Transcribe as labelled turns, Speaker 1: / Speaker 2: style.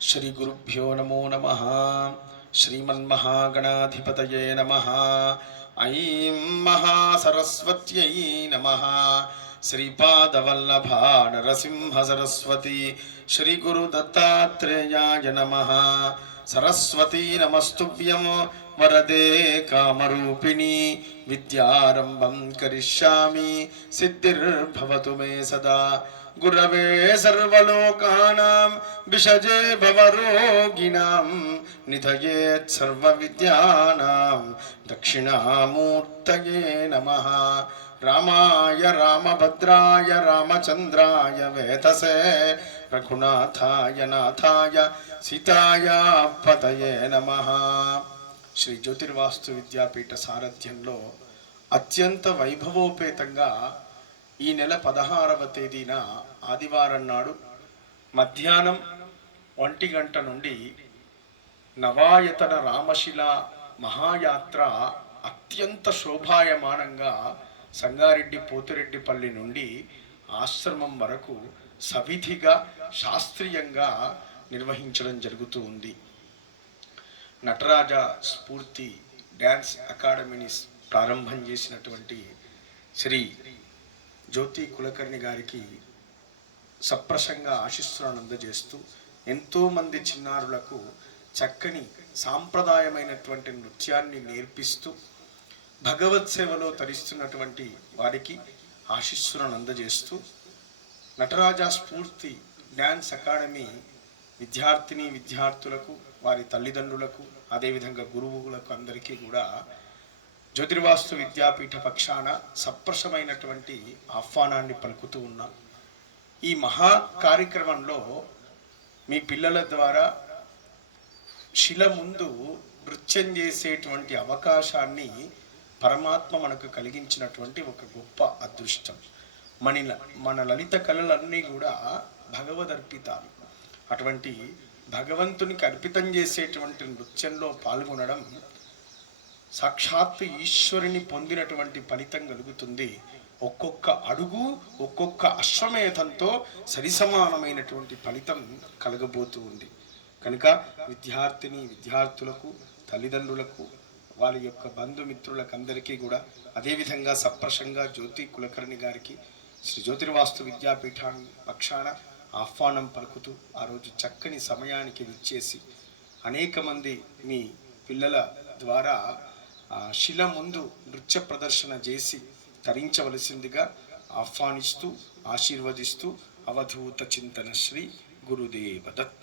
Speaker 1: శ్రీ గురుభ్యో నమో నమ. శ్రీమన్మహాగణాధిపతయే నమ. ఐం మహాసరస్వత్యై నమ. శ్రీపాదవల్లభా నరసింహ సరస్వతి శ్రీ గురు నమ. సరస్వతీ నమస్తుభ్యం वरदे कामरूपिणी विद्यारंभं करिष्यामि, सिद्धिर्भवतु मे सदा। गुरवे सर्वलोकानां, विषजे भवरोगिणां निधये सर्वविद्यानां, दक्षिणामूर्तये नमः। रामाय रामभद्राय रामचन्द्राय वेतसे, रघुनाथाय नाथाय सीताय पतये नमः। శ్రీ జ్యోతిర్వాస్తు విద్యాపీఠ సారథ్యంలో అత్యంత వైభవోపేతంగా ఈ నెల పదహారవ తేదీన ఆదివారం నాడు మధ్యాహ్నం ఒంటి గంట నుండి నవాయతన రామశిల మహాయాత్ర అత్యంత శోభాయమానంగా సంగారెడ్డి పోతిరెడ్డిపల్లి నుండి ఆశ్రమం వరకు సవిధిగా శాస్త్రీయంగా నిర్వహించడం జరుగుతూ ఉంది. నటరాజ స్ఫూర్తి డ్యాన్స్ అకాడమీని ప్రారంభం చేసినటువంటి శ్రీ జ్యోతి కులకర్ణి గారికి సప్రసంగా ఆశిస్సులను అందజేస్తూ ఎంతోమంది చిన్నారులకు చక్కని సాంప్రదాయమైనటువంటి నృత్యాన్ని నేర్పిస్తూ భగవత్ సేవలో తరిస్తున్నటువంటి వారికి ఆశిస్సులను అందజేస్తూ నటరాజ స్ఫూర్తి డ్యాన్స్ అకాడమీ విద్యార్థిని విద్యార్థులకు వారి తల్లిదండ్రులకు అదేవిధంగా గురువులకు అందరికీ కూడా జ్యోతిర్వాస్తు విద్యాపీఠ పక్షాన సప్రశమైనటువంటి ఆహ్వానాన్ని పలుకుతూ ఉన్నాం. ఈ మహా కార్యక్రమంలో మీ పిల్లల ద్వారా శిల ముందు నృత్యం చేసేటువంటి అవకాశాన్ని పరమాత్మ మనకు కలిగించినటువంటి ఒక గొప్ప అదృష్టం. మన మన లలిత కళలన్నీ కూడా భగవదర్పితాలు. అటువంటి భగవంతునికి అర్పితం చేసేటువంటి నృత్యంలో పాల్గొనడం సాక్షాత్తు ఈశ్వరుని పొందినటువంటి ఫలితం కలుగుతుంది. ఒక్కొక్క అడుగు ఒక్కొక్క అశ్వమేధంతో సరిసమానమైనటువంటి ఫలితం కలగబోతూ ఉంది. కనుక విద్యార్థిని విద్యార్థులకు తల్లిదండ్రులకు వారి యొక్క బంధుమిత్రులకు అందరికీ కూడా అదేవిధంగా సప్రశంగా జ్యోతి కులకర్ణి గారికి శ్రీ జ్యోతిర్వాస్తు విద్యాపీఠాన్ని పక్షాన ఆహ్వానం పలుకుతూ ఆ రోజు చక్కని సమయానికి విచ్చేసి అనేక మంది మీ పిల్లల ద్వారా శిల ముందు నృత్య ప్రదర్శన చేసి తరించవలసిందిగా ఆహ్వానిస్తూ ఆశీర్వదిస్తూ అవధూత చింతన శ్రీ గురుదేవ దత్త.